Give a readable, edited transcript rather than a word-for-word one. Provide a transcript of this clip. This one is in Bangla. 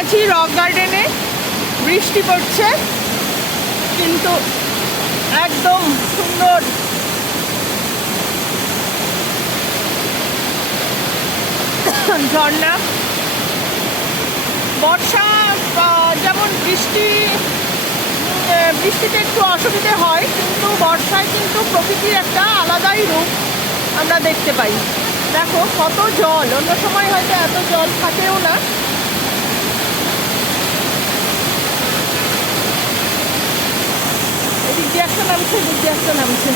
আছি রক গার্ডেনে। বৃষ্টি পড়ছে কিন্তু একদম সুন্দর ঝর্ণা। বর্ষা যেমন বৃষ্টিতে একটু অসুবিধে হয়, কিন্তু বর্ষায় কিন্তু প্রকৃতির একটা আলাদাই রূপ আমরা দেখতে পাই। দেখো কত জল, অন্য সময় হয়তো এত জল থাকেও না। এদিক দিয়ে একটা নামছে, এদিক দিয়ে একটা নামছে।